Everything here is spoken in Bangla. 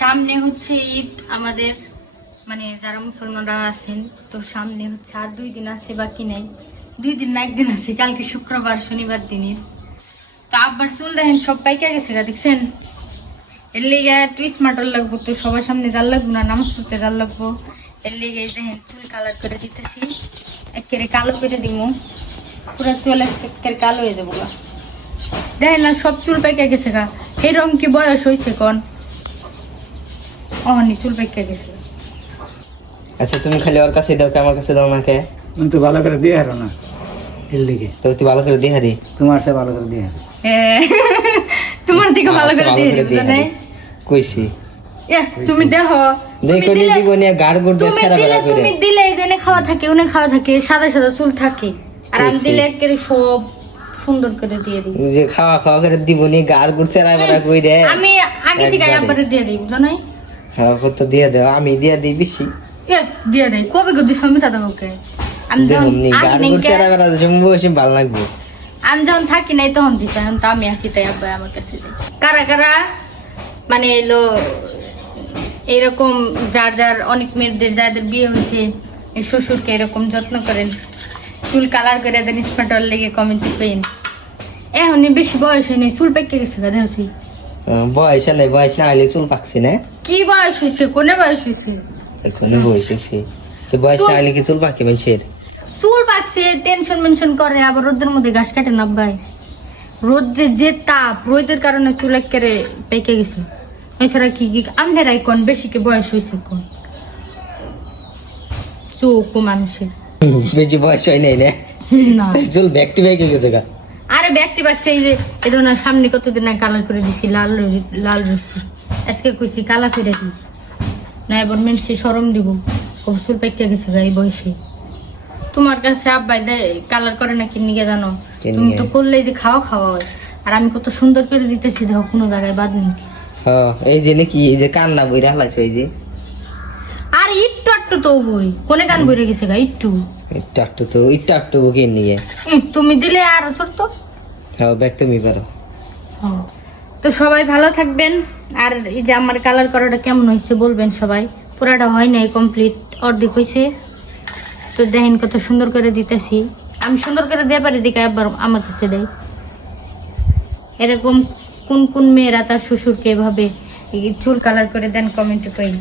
সামনে হচ্ছে ঈদ আমাদের, মানে যারা মুসলমানরা আছেন, তো সামনে হচ্ছে আর 2 দিন আছে, বাকি নাই 2 দিন না 1 দিন আছে, কালকে শুক্রবার শনিবার দিনের। তো আব্বার চুল দেখেন সব পাইকা গেছে গা, দেখছেন? এর লেগে একটু স্মার্টর লাগবো, তো সবার সামনে জাল লাগবো না, নামাজ পড়তে জাল লাগবো। এর লেগে দেখেন চুল কালার করে দিতেছি, একেবারে কালো করে দিব, পুরো চুল একেবারে কালো হয়ে যাবো গা। দেখেন না সব চুল পাইকা গেছে গা। এরকম কি বয়স হয়েছে কোন? অহনি চুল পাইকা গেছে। আচ্ছা তুমি খালি ওর কাছে দাও, আমার কাছে দাও না কে? তুমি তো ভালো করে দিয়ে হারো না, এর লিগে তো তুই ভালো করে দিয়ে হারি। তোমার সে ভালো করে দিয়ে হারো। তোমার দিকে ভালো করে দিয়ে দিব জানেন কইছি। তুমি দেখো, দেখো নি জীবনে গাড় গুড় দিয়ে ছেড়া বেলা করে। তুমি দিলে এই জন্য খাওয়া থাকে, উনি খাওয়া থাকে, সাদা সাদা চুল থাকে, আর আমি দিলে একেবারে সব সুন্দর করে দিয়ে দিই। যে খাওয়া খাওয়া করে দিবনি গাড় গুড় ছেড়া বেলা কই রে। আমি আগে থেকে একবারে দিয়ে দিই, বুঝো নাই? হ্যাঁ কত দিয়ে দাও, আমি দিয়ে দিই বেশি। দিয়ে দেয় কবে গো দিছ? আমি সাদা ওকে আমি যখন গাড় গুড় ছেড়া বেলা জমবো বেশি ভালো লাগবে। আমি যখন থাকি নাই তখন দিতে, এখন তো আমি আছি তাই আব্বা আমার কাছে দেয়। কারা কারা মানে এলো এরকম, যার যার অনেক মেয়েদের যাদের বিয়ে হয়েছে এই শ্বশুরকে এরকম যত্ন করেন, চুল কালার করে দেন, স্মার্টর লেগে কমেন্টে পেন। এখনই বেশি বয়স হয়নি, চুল পেকে গেছে গা দেখছি। বয়স নেই, বয়স না হলে চুল পাকছে না। কি বয়স হয়েছে? কোনে বয়স হয়েছে? এখনো বয়স হয়েছে, তো বয়স না হলে কি চুল পাকে মানুষের? চুল পাকছে, টেনশন মেনশন করে, আবার রোদের মধ্যে ঘাস কাটে না ভাই। রোদের যে তাপ, রোদের কারণে চুল একেবারে পেকে গেছে। এছাড়া কি কি আমনেরাই কোন বেশি কি বয়স হয়েছে কোন? চোখ মানুষের বেশি বয়স হয় নাই না, না চুল ব্যাকটি ব্যাকে গেছে গা। আরে ব্যাগটি বাগছে, এই যে এই ধরনের সামনে কতদিন আগে কালার করে দিছি, লাল লাল রয়েছি, আজকে কইছি কালা করে দিই না, এবার মেনসে সরম দিব, চুল পেকে গেছে গা এই বয়সে। তোমার কাছে আব্বাই দেয় কালার করে নাকি নিয়ে জানো? তুমি তো করলেই যে খাওয়া খাওয়া হয়, আর আমি কত সুন্দর করে দিতেছি, দেখো কোনো জায়গায় বাদ নেই। এই যে নাকি এই যে কান্না বই রাখলাইছে, ওই যে আর একটু একটু তো বই কোনে কান বইরে গেছে গা, একটু একটু একটু বুকে নিয়ে তুমি দিলে আর ছোট। হ্যাঁ ব্যাগ তুমি পারো। তো সবাই ভালো থাকবেন, আর এই যে আমার কালার করাটা কেমন হয়েছে বলবেন সবাই। পুরাটা হয় নাই, কমপ্লিট অর্ধেক হয়েছে। তো দেখেন কত সুন্দর করে দিতেছি, আমি সুন্দর করে দিয়ে পারি দিকে একবার আমার কাছে দেয়। এরকম কোন কোন মেয়েরা তার শ্বশুরকে এভাবে চুল কালার করে দেন কমেন্টে কই।